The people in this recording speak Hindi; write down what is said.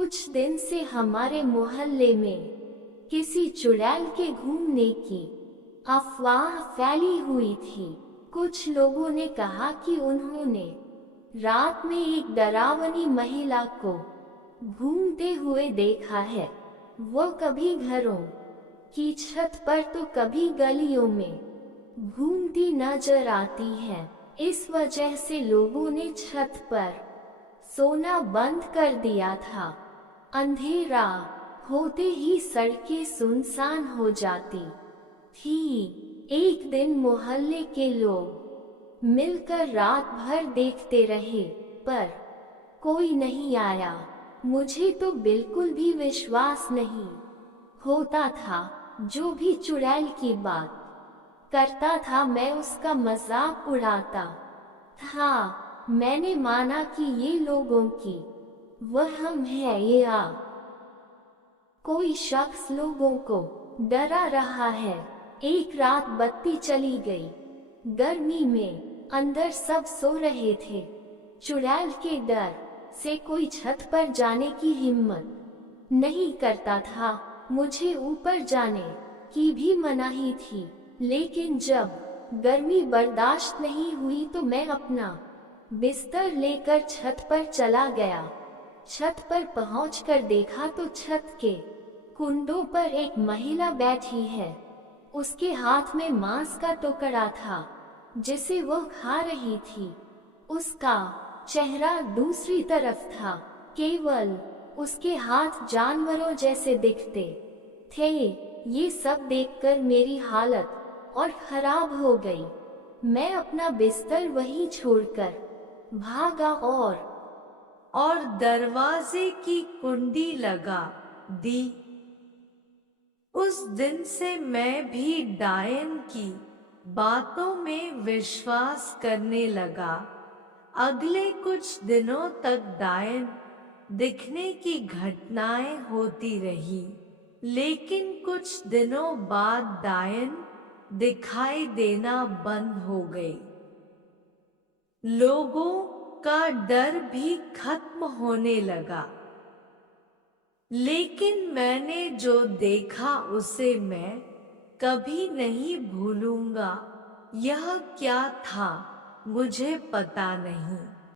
कुछ दिन से हमारे मोहल्ले में किसी चुड़ैल के घूमने की अफवाह फैली हुई थी। कुछ लोगों ने कहा कि उन्होंने रात में एक डरावनी महिला को घूमते हुए देखा है। वो कभी घरों की छत पर तो कभी गलियों में घूमती नजर आती है। इस वजह से लोगों ने छत पर सोना बंद कर दिया था। अंधेरा होते ही सड़कें सुनसान हो जाती थी। एक दिन मोहल्ले के लोग मिलकर रात भर देखते रहे, पर कोई नहीं आया। मुझे तो बिल्कुल भी विश्वास नहीं होता था। जो भी चुड़ैल की बात करता था मैं उसका मजाक उड़ाता था। मैंने माना कि ये लोगों की वहम है या कोई शख्स लोगों को डरा रहा है। एक रात बत्ती चली गई। गर्मी में अंदर सब सो रहे थे। चुड़ैल के डर से कोई छत पर जाने की हिम्मत नहीं करता था। मुझे ऊपर जाने की भी मनाही थी, लेकिन जब गर्मी बर्दाश्त नहीं हुई तो मैं अपना बिस्तर लेकर छत पर चला गया। छत पर पहुंचकर देखा तो छत के कुंडों पर एक महिला बैठी है। उसके हाथ में मांस का टुकड़ा था जिसे वो खा रही थी। उसका चेहरा दूसरी तरफ था। केवल उसके हाथ जानवरों जैसे दिखते थे। ये सब देखकर मेरी हालत और खराब हो गई। मैं अपना बिस्तर वहीं छोड़कर भागा और दरवाजे की कुंडी लगा दी। उस दिन से मैं भी डायन की बातों में विश्वास करने लगा। अगले कुछ दिनों तक डायन दिखने की घटनाएं होती रही, लेकिन कुछ दिनों बाद डायन दिखाई देना बंद हो गई। लोगों का डर भी खत्म होने लगा। लेकिन मैंने जो देखा उसे मैं कभी नहीं भूलूंगा। यह क्या था मुझे पता नहीं।